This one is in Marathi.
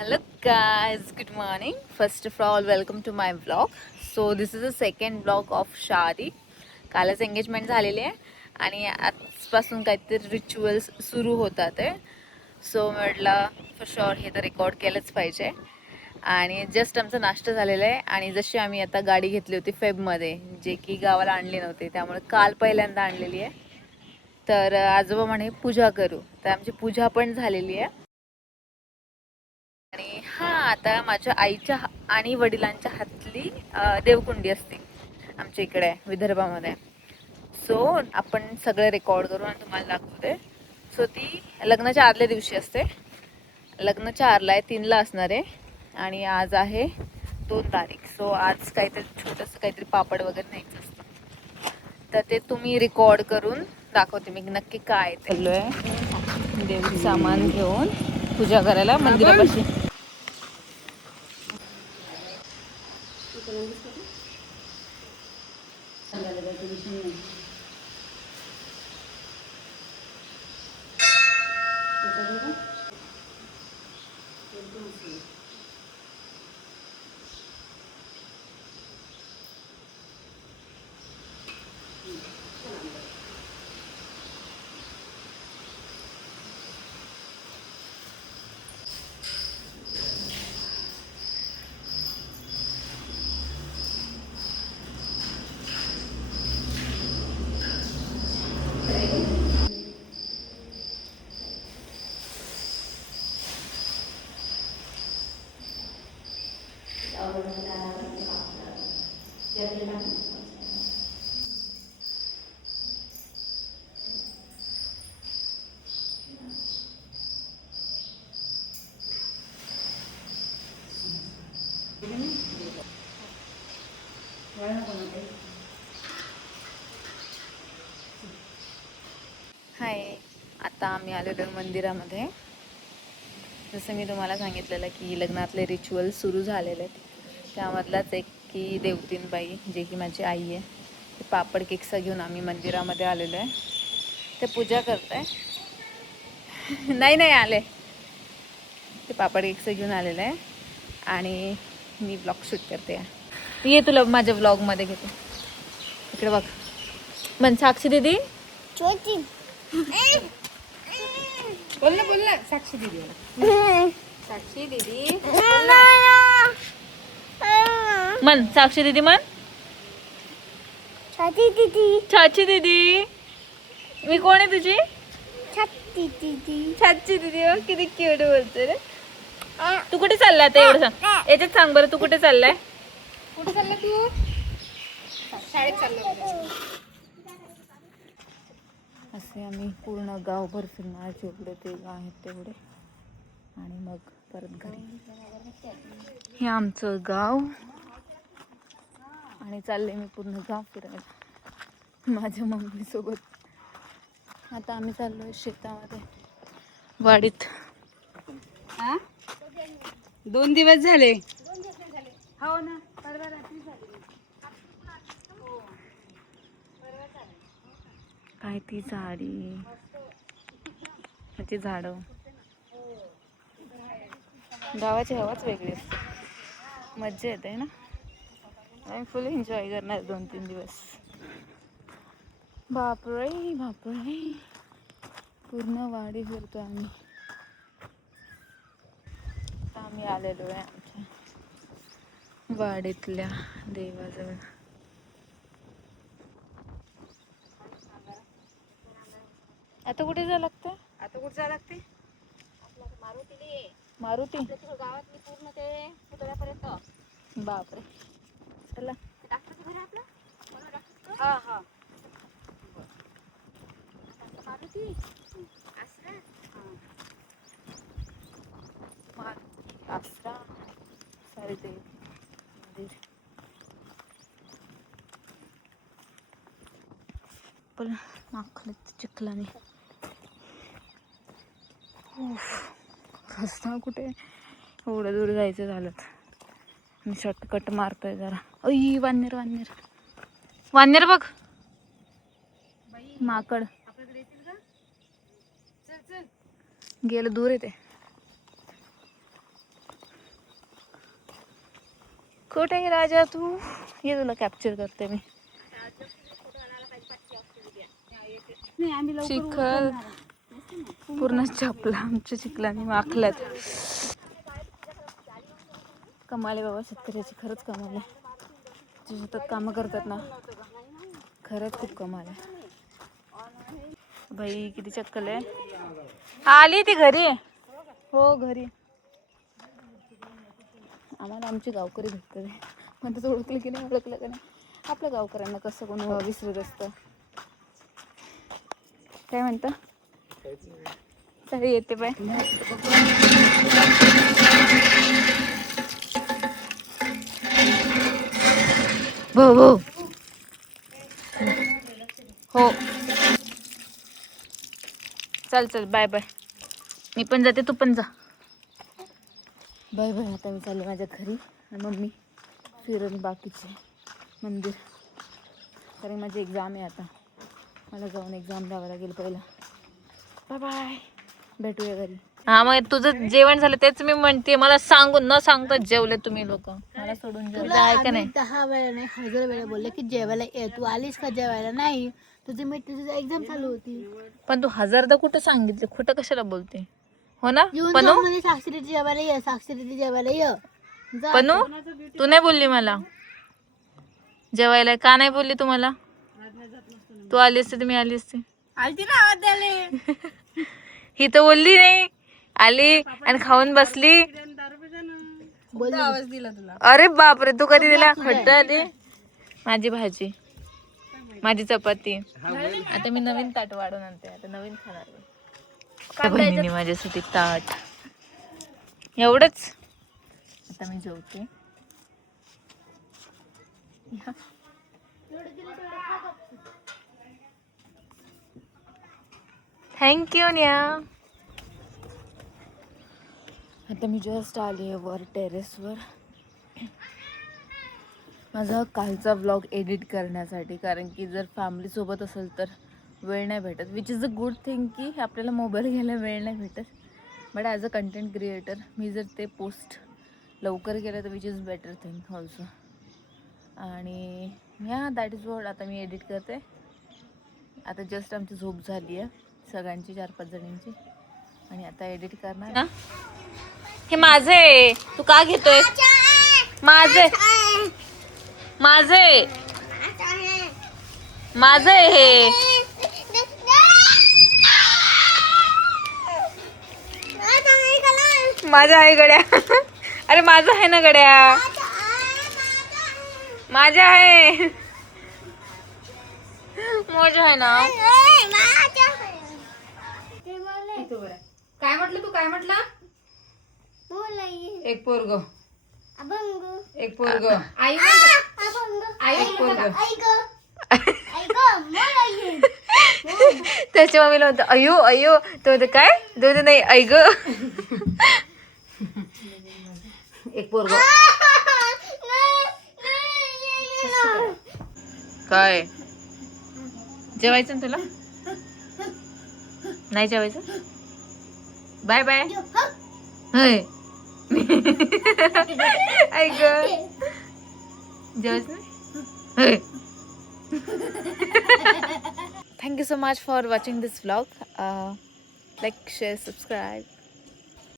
Hello guys, good morning. First of all, welcome to my vlog. So this is the second vlog of Shadi. कालच एंगेजमेंट झालेली आहे आणि आजपासून काहीतरी रिच्युअल्स सुरू होतात आहे. सो म्हटलं फॉर शुअर हे तर रेकॉर्ड केलंच पाहिजे. आणि जस्ट आमचा नाश्ता झालेला आहे आणि जशी आम्ही आता गाडी घेतली होती फेबमध्ये, जे की गावाला आणली नव्हती, त्यामुळे काल पहिल्यांदा आणलेली आहे. तर आजोबा म्हणे पूजा करू, तर आमची पूजा पण झालेली आहे. आणि हा आता माझ्या आईच्या आणि वडिलांच्या हातली देवकुंडी असते आमच्या इकडे विदर्भामध्ये. सो आपण सगळे रेकॉर्ड करू आणि तुम्हाला दाखवते. सो ती लग्नाच्या आदल्या दिवशी असते. लग्न 4ला आहे, 3ला असणार आहे आणि आज आहे 2 तारीख. सो आज काहीतरी छोटंसं काहीतरी पापड वगैरे न्यायचं असतं, तर ते तुम्ही रेकॉर्ड करून दाखवते मी नक्की काय ते. चाललोय देवी सामान घेऊन पूजा करायला मंदिरापाशी. हाय, आता आम्ही आलेलो मंदिरामध्ये. जसं मी तुम्हाला सांगितलेलं की लग्नातले रिच्युअल सुरू झालेले आहेत, त्यामधलाच एक की देवतीनबाई, जे की माझी आई आहे, ते पापड केकसा घेऊन आम्ही मंदिरामध्ये आलेलो आहे. ते पूजा करत आहे. नाही नाही आले, ते पापड केकसा घेऊन आलेलं आहे आणि मी ब्लॉग शूट करते आहे. ये तुला माझ्या ब्लॉगमध्ये घेते. इकडे बघ. मन साक्षी दीदी बोल ना साक्षी दीदी. साक्षी दीदी मन साक्षी दीदी मन छाती दीदी छाची दीदी. मी कोण आहे तुझी? छाती दीदी छाची दीदी. हो किती क्यूट बोलते रे. तू कुठे चाललाय आता? एवढं सांग, याच्यात सांग बरं, तू कुठे चाललाय? कुठे चालला तू? शाळेत चाललो. असे आम्ही पूर्ण गावभर फिरणार, जेवढे ते आहेत तेवढे, आणि मग परत घरी. हे आमचं गाव आणि चालले मी पूर्ण गाव फिरायला माझ्या मम्मी सोबत. आता आम्ही चाललोय शेतामध्ये, वाडीत. 2 दिवस झाले. हो ना, परवा रात्री झाली. काय ती झाडी, ह्याची झाडं, गावाची हवाच वेगळी असते, मज्जा येते ना. आम्ही फुल एन्जॉय करणार 2-3 दिवस. बापरे बापरे, पूर्ण वाडी फिरतो आम्ही. आम्ही आलेलो आहे आमच्या वाडीतल्या देवाजवळ. आता कुठे जायला लागतं? आता कुठं जावं लागते? मारुती. गावातली पूर्ण ते पुतळ्यापर्यंत. बापरे, चला. डॉक्टरचं घर आहे आपलं. हा हा. मारुती आसरा. आसरा सारीदेवी मंदिर. पण नाखलेत चिखलाने. रस्ता कुठे, एवढं दूर जायचं झालं मी शॉर्टकट मारतोय जरा. अई वानेर वानेर वानेर बघ, माकड. आपल्याकडे येतील का? चल चल. गेलं दूर येते. कुठे आहे राजा तू? ये तुला कॅप्चर करते मी. नाही आम्ही लवकर चिखल उतरणार. पूर्ण चपला आमच्या चिखलाने माखल्यात. कमाल आहे बाबा शेतकऱ्याची, खरंच कमाल आहे. जे शेतात कामं करतात ना, खरंच खूप कमाल आहे. बाई किती चक्कल आहे. आली ती घरी? हो घरी. आम्हाला आमची गावकरी भेटतात. म्हणतात ओळखलं की नाही, ओळखलं का नाही. आपल्या गावकऱ्यांना कसं कोण विसरत असतं. काय म्हणतं? तरी येते बाय. हो हो चल चल बाय बाय. मी पण जाते, तू पण जा. Bye bye. आता मी चालले माझ्या घरी आणि मम्मी फिरून बाकीचे मंदिर, कारण माझी एक्झाम आहे आता. मला जाऊन एक्झाम द्यावं लागेल पहिला. बाय बाय, भेटूया घरी. हा मग तुझं जेवण झालं तेच मी म्हणते. मला सांगून न सांगता जेवले तुम्ही लोक. मला सोडून जेवले आहे का नाही? 10 वेळा नाही 1000 वेळा बोलले की जेवायला ये. तू आलीस का जेवायला? नाही, तुझी तुझी एक्झाम चालू होती. पण तू 1000दा कुठं सांगितलं? खोटं कशाला बोलते? हो ना येऊन पनू? जाऊन म्हणजे साक्षरी जेवायला ये, साक्षरी जेवायला ये. जा. पनू तू नाही बोलली मला जेवायला? का नाही बोलली तू मला? तू आली असते तर मी आली असते. आलती ना आवाज द्यायला. ही तर बोलली नाही. आली आणि खाऊन बसली. कोणता आवाज दिला तुला? अरे बापरे, तू कधी दिला? खट्ट आली माझी भाजी, माझी चपाती. आता मी नवीन ताट वाढून आणते. आता नवीन खाणार मी. त्या बहिणीने माझ्यासाठी ताट. एवढंच. आता मी जेवते. थँक्यू न्या. आता मी जस्ट आली वर टेरेसवर माझा कालचा व्लॉग एडिट करण्यासाठी, कारण की जर फॅमिलीसोबत असेल तर वेळ नाही भेटत. Which is a good thing की आपल्याला मोबाईल घ्यायला वेळ नाही भेटत. But as a content creator मी जर ते पोस्ट लवकर केलं तर which is better thing also. आणि या दॅट इज वॉट. आता मी एडिट करते. आता जस्ट आमची झोप झाली आहे सगळ्यांची, 4-5 जणींची. आणि आता एडिट करणार. हे माझं आहे, तू का घेतोय? माझं माझं माझं आहे हे. माझ्या आहे गड्या. अरे माझं आहे ना गड्या, माझ्या आहे, माझ्या आहे ना. काय म्हटलं तू? काय म्हटलं? एक पोरग, एक पोरग. आई एक पोरग. त्याच्या मम्मीला म्हणतो अयो अयो. तो म्हणतो काय? तो म्हणतो नाही ऐ ग. एक पोरग. काय जेवायचं ना तुला? नाही जेवायचं? Bye bye. होय ऐक जेवायचं नाही. Thank you so much for watching this vlog. Like, share, subscribe.